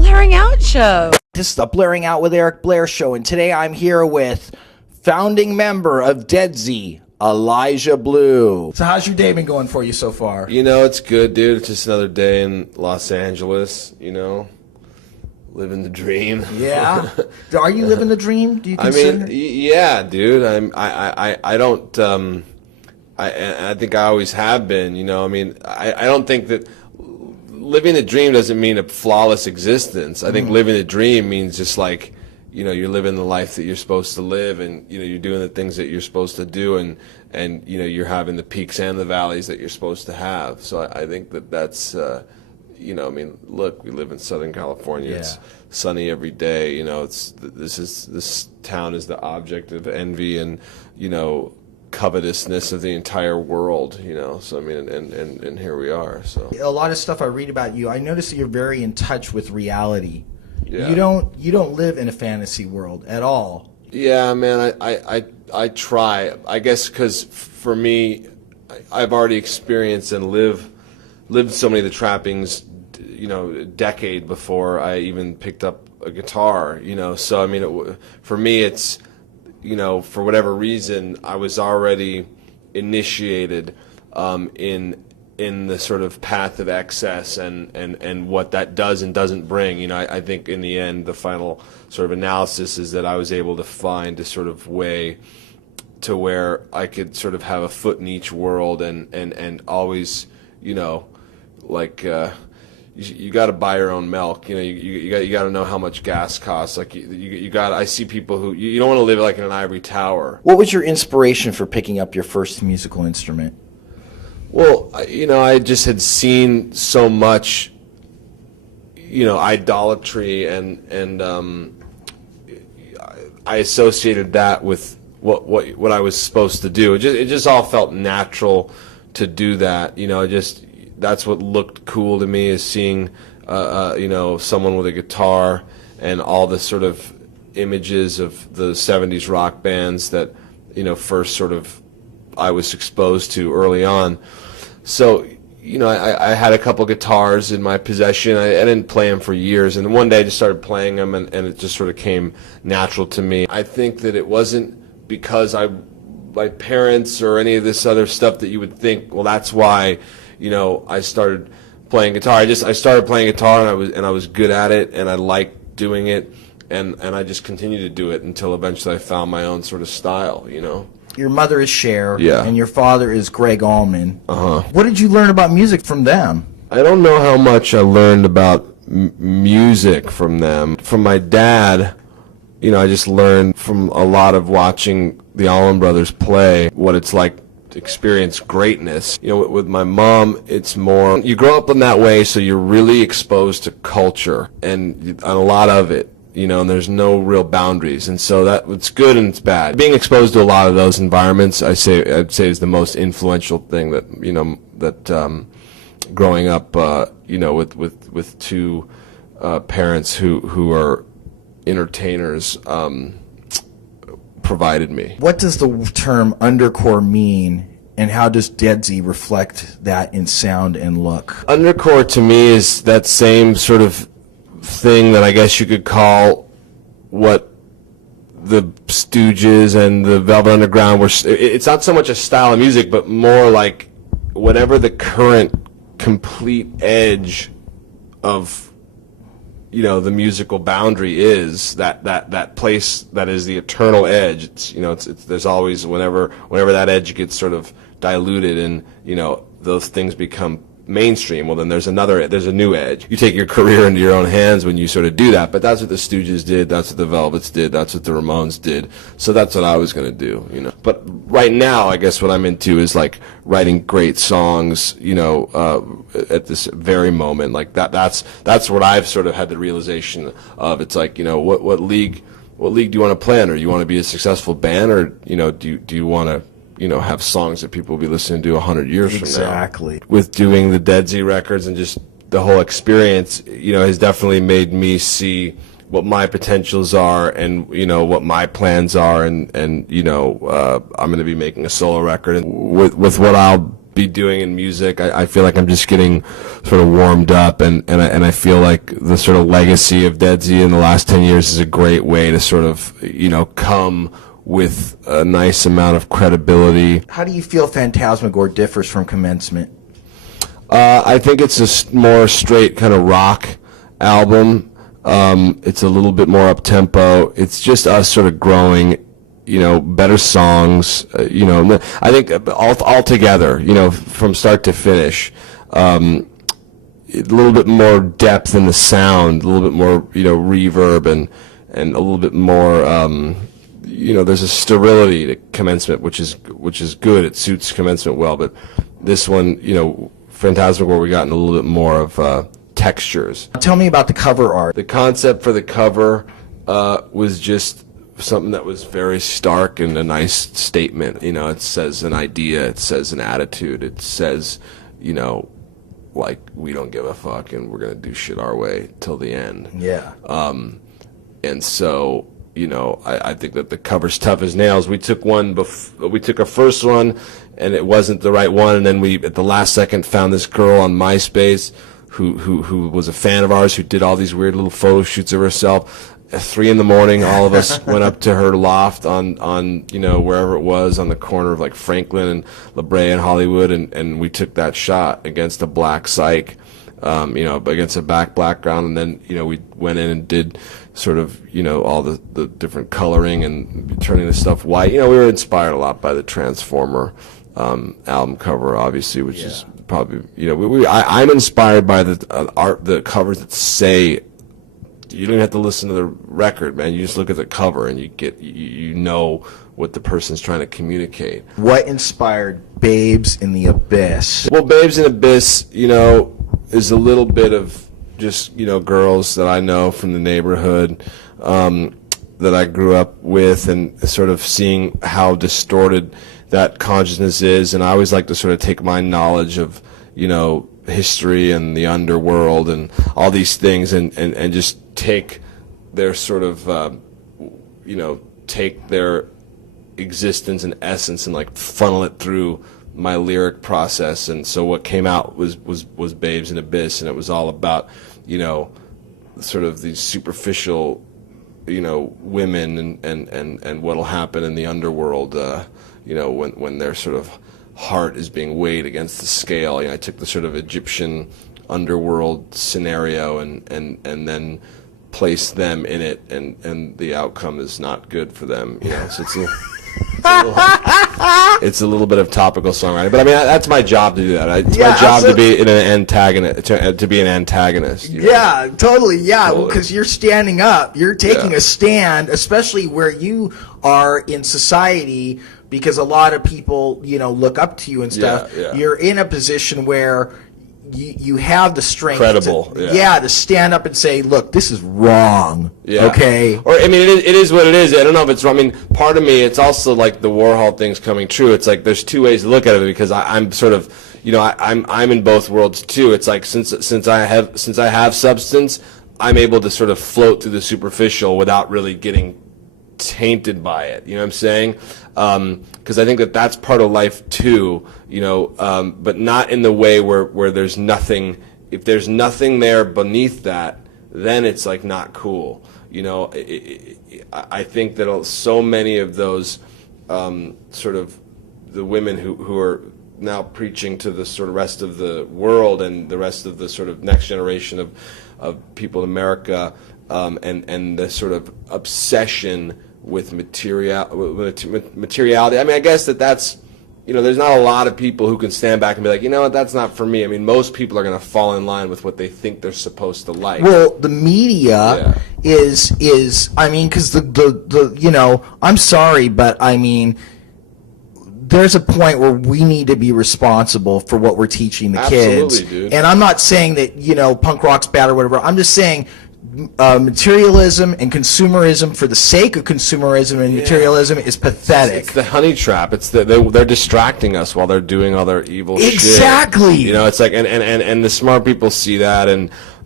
Blairing Out Show. This is the Blairing Out with Eric Blair show, and today I'm here with founding member of Deadsy, Elijah Blue. So how's your day been going for you so far? You know, it's good, dude. It's just another day in Los Angeles, you know, living the dream. Yeah? Are you living the dream, do you consider? I mean, yeah, dude. I don't, I think I always have been, you know. I mean, I don't think that living the dream doesn't mean a flawless existence. I think living the dream means just like, you know, you're living the life that you're supposed to live, and you know, you're doing the things that you're supposed to do, and you know, you're having the peaks and the valleys that you're supposed to have. So I think that that's you know, I mean, look, we live in Southern California. Yeah. It's sunny every day. You know, this town is the object of envy and, you know, covetousness of the entire world, you know. So I mean, and here we are. So a lot of stuff I read about you, I notice that you're very in touch with reality. Yeah. You don't live in a fantasy world at all. Yeah, man. I try. I guess because for me, I've already experienced and lived so many of the trappings, you know, a decade before I even picked up a guitar. You know, so I mean, for me, it's, you know, for whatever reason, I was already initiated in the sort of path of excess and what that does and doesn't bring. You know, I think in the end, the final sort of analysis is that I was able to find a sort of way to where I could sort of have a foot in each world and always, you know, like you got to buy your own milk. You know, you got to know how much gas costs. Like you got. I see people who you don't want to live like in an ivory tower. What was your inspiration for picking up your first musical instrument? Well, you know, I just had seen so much, you know, idolatry and I associated that with what I was supposed to do. It just all felt natural to do that. You know, that's what looked cool to me, is seeing you know, someone with a guitar and all the sort of images of the 70s rock bands that, you know, first sort of I was exposed to early on. So, you know, I had a couple guitars in my possession. I didn't play them for years, and one day I just started playing them, and it just sort of came natural to me. I think that it wasn't because my parents or any of this other stuff that you would think, well, that's why, you know, I started playing guitar. I started playing guitar, and I was good at it, and I liked doing it, and I just continued to do it until eventually I found my own sort of style, you know. Your mother is Cher, yeah, and your father is Gregg Allman. Uh-huh. What did you learn about music from them? I don't know how much I learned about music from them. From my dad, you know, I just learned from a lot of watching the Allman Brothers play what it's like to experience greatness. You know, with my mom, it's more, you grow up in that way, so you're really exposed to culture and a lot of it. You know, and there's no real boundaries, and so that it's good and it's bad. Being exposed to a lot of those environments, I'd say is the most influential thing that, you know, that growing up, you know, with two parents who are entertainers provided me. What does the term undercore mean, and how does Deadsy reflect that in sound and look? Undercore to me is that same sort of thing that I guess you could call what the Stooges and the Velvet Underground were. It's not so much a style of music, but more like whatever the current complete edge of, you know, the musical boundary is, that place that is the eternal edge. It's, you know, it's there's always, whenever that edge gets sort of diluted and, you know, those things become mainstream, well then there's a new edge. You take your career into your own hands when you sort of do that, but that's what the Stooges did, that's what the Velvets did, that's what the Ramones did, so that's what I was going to do, you know. But right now, I guess what I'm into is like writing great songs, you know, at this very moment, like that's what I've sort of had the realization of. It's like, you know, what league do you want to play in? Or you want to be a successful band, or, you know, do you want to, you know, have songs that people will be listening to 100 years from now. Exactly. With doing the Deadsy records and just the whole experience, you know, has definitely made me see what my potentials are and, you know, what my plans are, and you know, I'm going to be making a solo record. And with what I'll be doing in music. I feel like I'm just getting sort of warmed up, and I feel like the sort of legacy of Deadsy in the last 10 years is a great way to sort of, come with a nice amount of credibility. How do you feel Phantasmagoria differs from Commencement? I think it's a more straight kind of rock album. It's a little bit more up-tempo. It's just us sort of growing, better songs, I think all together, from start to finish. A little bit more depth in the sound, a little bit more, reverb, and a little bit more, there's a sterility to Commencement, which is good. It suits Commencement well, but this one, Phantasmagoria, we got in a little bit more of textures. Tell me about the cover art. The concept for the cover was just something that was very stark and a nice statement. It says an idea, it says an attitude, it says, like, we don't give a fuck and we're gonna do shit our way till the end. Yeah. And so, I think that the cover's tough as nails. We took a first one, and it wasn't the right one, and then we, at the last second, found this girl on MySpace who was a fan of ours, who did all these weird little photo shoots of herself. At 3 in the morning, all of us went up to her loft on wherever it was, on the corner of like Franklin and La Brea and Hollywood, and we took that shot against a black psych, against a black background, and then we went in and did sort of all the different coloring and turning the stuff white. We were inspired a lot by the Transformer album cover, obviously, which is probably I'm inspired by the covers that say. You don't have to listen to the record, man. You just look at the cover and you know what the person's trying to communicate. What inspired Babes in the Abyss? Well, Babes in the Abyss, is a little bit of just, girls that I know from the neighborhood, that I grew up with, and sort of seeing how distorted that consciousness is. And I always like to sort of take my knowledge of, history and the underworld and all these things and just take their sort of take their existence and essence and like funnel it through my lyric process. And so what came out was Babes in Abyss, and it was all about sort of these superficial women and what'll happen in the underworld when their sort of heart is being weighed against the scale. I took the sort of Egyptian underworld scenario and then placed them in it, and the outcome is not good for them. So it's a little bit of topical songwriting, but I mean that's my job to do that. It's my job to be an antagonist. To be an antagonist. Yeah, totally. Yeah, totally. Because you're standing up. You're taking a stand, especially where you are in society. Because a lot of people, look up to you and stuff. Yeah. You're in a position where you have the strength to stand up and say, look, this is wrong. Yeah. Okay? Or, I mean, it is what it is. I don't know if it's wrong. I mean, part of me, it's also like the Warhol thing's coming true. It's like there's two ways to look at it, because I'm sort of, I'm in both worlds too. It's like since I have substance, I'm able to sort of float through the superficial without really getting tainted by it. You know what I'm saying? Because I think that's part of life too, but not in the way where there's nothing. If there's nothing there beneath that, then it's like not cool. I think that so many of those sort of the women who are now preaching to the sort of rest of the world and the rest of the sort of next generation of people in America, and the sort of obsession with materiality. I mean, I guess that's, there's not a lot of people who can stand back and be like, what, that's not for me. I mean, most people are going to fall in line with what they think they're supposed to like. Well, the media is, I mean, because I'm sorry, but I mean, there's a point where we need to be responsible for what we're teaching the kids. Absolutely, dude. And I'm not saying that, punk rock's bad or whatever. I'm just saying materialism and consumerism for the sake of consumerism and materialism is pathetic. It's the honey trap. It's they're distracting us while they're doing all their evil shit. Exactly. It's like, and the smart people see that, and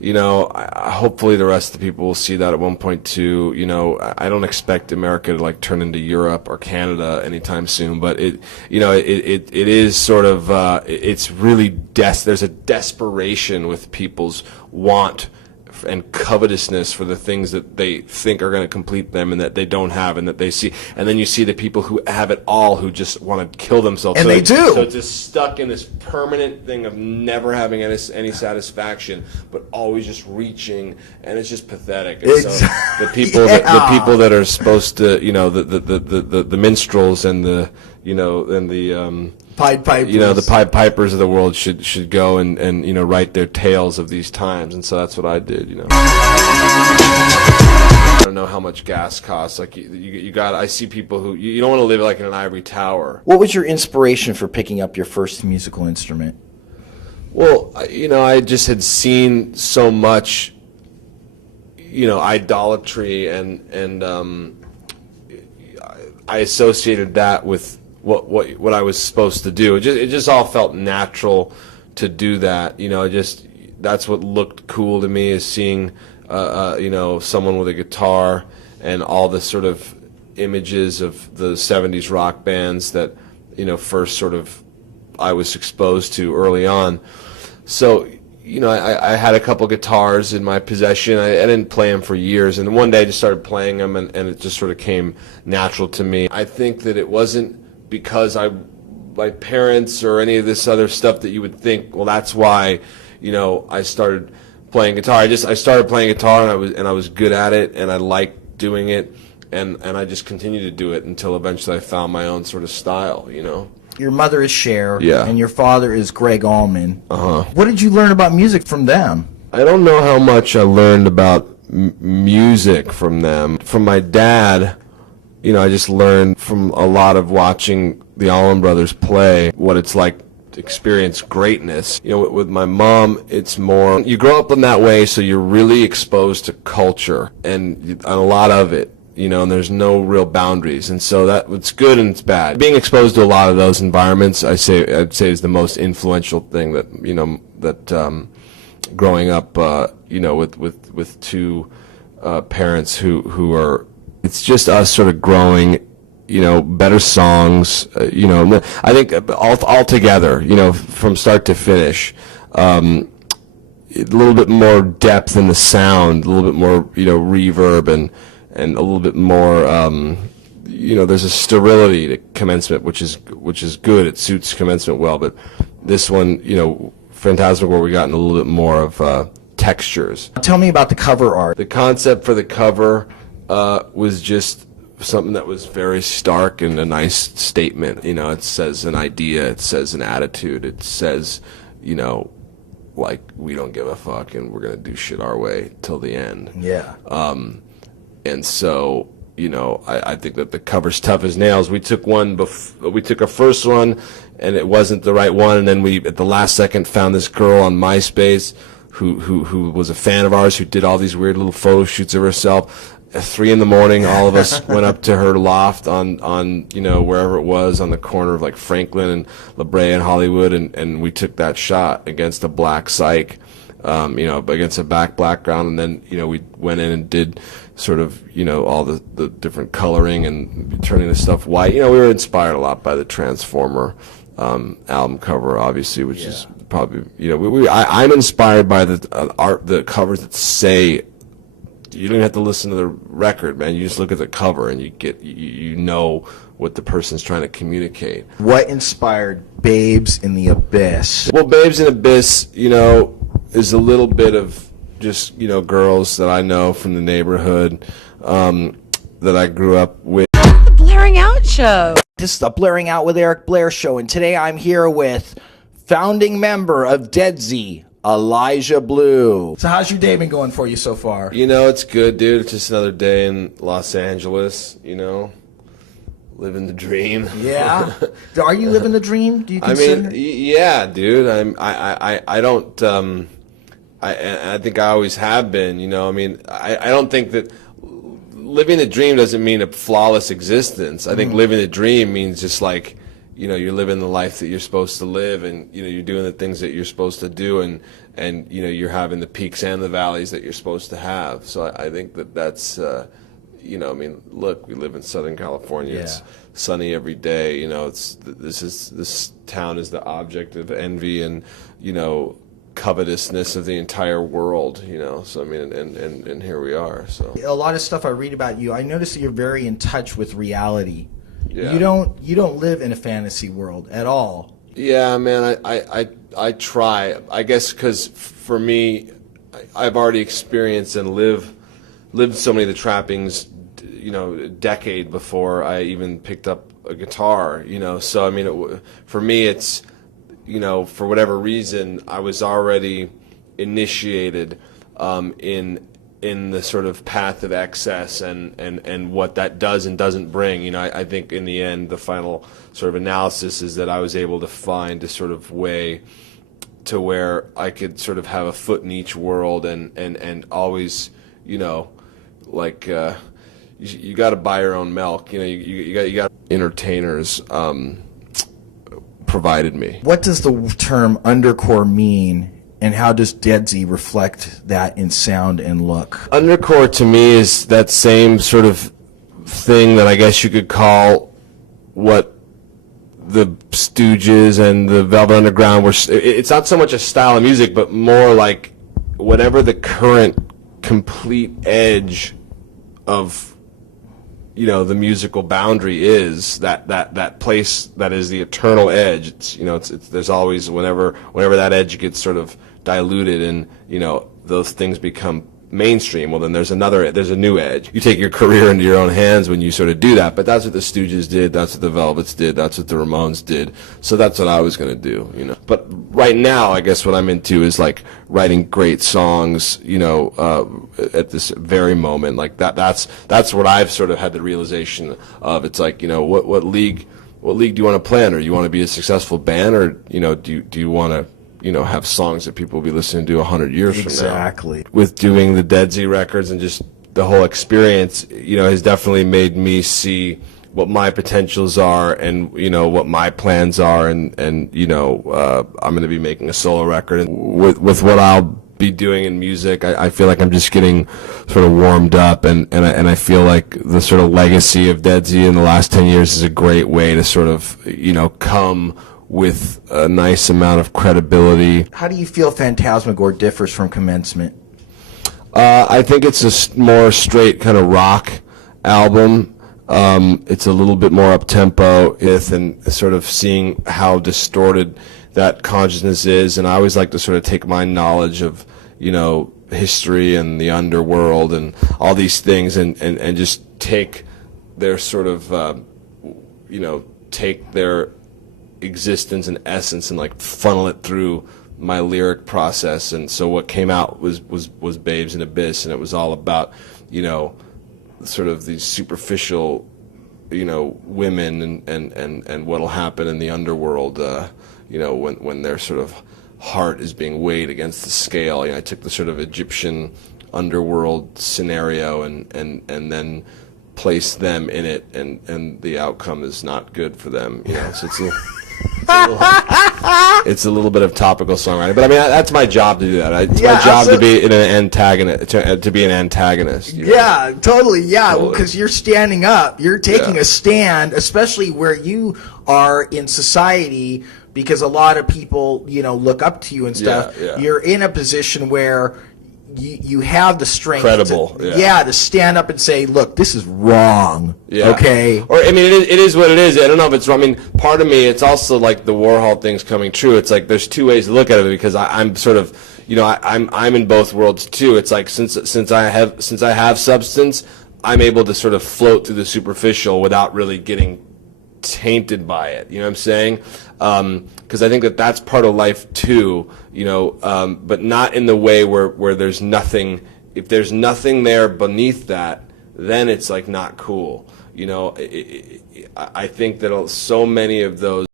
you know, hopefully the rest of the people will see that at one point too. You know, I don't expect America to like turn into Europe or Canada anytime soon, but it is sort of, it's really there's a desperation with people's want and covetousness for the things that they think are going to complete them and that they don't have and that they see. And then you see the people who have it all who just want to kill themselves. And so they do. So it's just stuck in this permanent thing of never having any satisfaction, but always just reaching, and it's just pathetic. And so the people the people that are supposed to, you know, the minstrels and the, you know, and the Pied Pipers. You know, the Pied Pipers of the world should go and you know, write their tales of these times, and so that's what I did, you know. I don't know how much gas costs. Like you got, I see people who you don't want to live like in an ivory tower. What was your inspiration for picking up your first musical instrument? Well, you know, I just had seen so much, you know, idolatry, and I associated that with what I was supposed to do. It just all felt natural to do that. You know, that's what looked cool to me, is seeing you know, someone with a guitar and all the sort of images of the 70s rock bands that, you know, first sort of I was exposed to early on. So, you know, I had a couple guitars in my possession. I didn't play them for years, and one day I just started playing them, and it just sort of came natural to me. I think that it wasn't because my parents or any of this other stuff that you would think, well, that's why, you know, I started playing guitar. I started playing guitar, and I was good at it, and I liked doing it, and I just continued to do it until eventually I found my own sort of style, you know. Your mother is Cher, yeah, and your father is Gregg Allman. What did you learn about music from them? I don't know how much I learned about music from them. From my dad, you know, I just learned from a lot of watching the Allman Brothers play what it's like to experience greatness. You know, with my mom, it's more, you grow up in that way, so you're really exposed to culture and a lot of it, you know, and there's no real boundaries, and so that it's good and it's bad. Being exposed to a lot of those environments, I'd say is the most influential thing that, you know, that growing up, you know, with two parents who are, it's just us sort of growing, you know, better songs, you know, I think all together, you know, from start to finish, a little bit more depth in the sound, a little bit more, you know, reverb, and a little bit more, you know, there's a sterility to commencement, which is good. It suits commencement well, but this one, you know, Phantasmagoria, we got in a little bit more of textures. Tell me about the cover art. The concept for the cover was just something that was very stark and a nice statement. You know, it says an idea, it says an attitude, it says, you know, like, we don't give a fuck and we're gonna do shit our way till the end. Yeah. And so, you know, I think that the cover's tough as nails. We took we took a first one, and it wasn't the right one, and then we, at the last second, found this girl on MySpace who was a fan of ours, who did all these weird little photo shoots of herself. At 3 in the morning, all of us went up to her loft on you know, wherever it was, on the corner of like Franklin and La Brea and Hollywood, and we took that shot against a black psych, you know, against a background, and then, you know, we went in and did sort of, you know, all the different coloring and turning the stuff white. You know, we were inspired a lot by the Transformer album cover, obviously, which is probably, you know, I'm inspired by the covers that say, you don't have to listen to the record, man. You just look at the cover and you know what the person's trying to communicate. What inspired Babes in the Abyss? Well, Babes in the Abyss, you know, is a little bit of just, you know, girls that I know from the neighborhood, that I grew up with. The Blairing Out Show. This is the Blairing Out with Eric Blair show, and today I'm here with founding member of Deadsy, Elijah Blue. So how's your day been going for you so far? You know, it's good, dude. It's just another day in Los Angeles, you know, living the dream. Yeah. Are you living the dream? Do you consider? I mean, yeah, dude. I don't, I think I always have been, you know. I mean, I don't think that living the dream doesn't mean a flawless existence. I think living the dream means just like, you know, you're living the life that you're supposed to live, and, you know, you're doing the things that you're supposed to do, and and you're having the peaks and the valleys that you're supposed to have. So I think that's I mean, look, we live in Southern California. It's sunny every day. This town is the object of envy and covetousness of the entire world. So I mean, and here we are. So a lot of stuff I read about you, I notice that you're very in touch with reality. Yeah. You don't live in a fantasy world at all. Yeah, man, I try. I guess because for me, I've already experienced and lived so many of the trappings, a decade before I even picked up a guitar. So I mean, for me, it's for whatever reason, I was already initiated in the sort of path of excess and what that does and doesn't bring. I think in the end, the final sort of analysis is that I was able to find a sort of way to where I could sort of have a foot in each world and always, like you got to buy your own milk. You got entertainers provided me. What does the term undercore mean? And how does Deadsy reflect that in sound and look? Undercore to me is that same sort of thing that I guess you could call what the Stooges and the Velvet Underground were. It's not so much a style of music, but more like whatever the current complete edge of the musical boundary is, that place that is the eternal edge. It's there's always whenever that edge gets sort of diluted and those things become mainstream, well then there's a new edge. You take your career into your own hands when you sort of do that, but that's what the Stooges did, that's what the Velvets did, that's what the Ramones did, so that's what I was going to do. But right now I guess what I'm into is like writing great songs at this very moment. Like that's what I've sort of had the realization of. It's like what league do you want to play in? Or you want to be a successful band, or do you want to have songs that people will be listening to 100 years from now. Exactly. With doing the Deadsy records and just the whole experience, has definitely made me see what my potentials are and, what my plans are. And I'm going to be making a solo record. And with what I'll be doing in music, I feel like I'm just getting sort of warmed up. And I feel like the sort of legacy of Deadsy in the last 10 years is a great way to sort of, come with a nice amount of credibility. How do you feel Phantasmagoria differs from Commencement? I think it's a more straight kind of rock album. It's a little bit more up-tempo, and sort of seeing how distorted that consciousness is. And I always like to sort of take my knowledge of, history and the underworld and all these things and just take their sort of, take their existence and essence and like funnel it through my lyric process. And so what came out was Babes in Abyss, and it was all about sort of these superficial women and what'll happen in the underworld when their sort of heart is being weighed against the scale. I took the sort of Egyptian underworld scenario and then placed them in it, and the outcome is not good for them. So it's a little bit of topical songwriting, but I mean that's my job to do that. It's my job to be an antagonist. To be an antagonist. Yeah, totally. Yeah, because you're standing up. You're taking a stand, especially where you are in society, because a lot of people look up to you and stuff. Yeah. You're in a position where you have the strength to stand up and say, look, this is wrong. Okay. Or I mean, it is what it is. I don't know if it's wrong. I mean, part of me, it's also like the Warhol thing's coming true. It's like there's two ways to look at it, because I'm sort of I'm in both worlds too. It's like since I have substance, I'm able to sort of float through the superficial without really getting tainted by it. You know what I'm saying? Because I think that's part of life too. But not in the way where there's nothing. If there's nothing there beneath that, then it's like not cool. I think that so many of those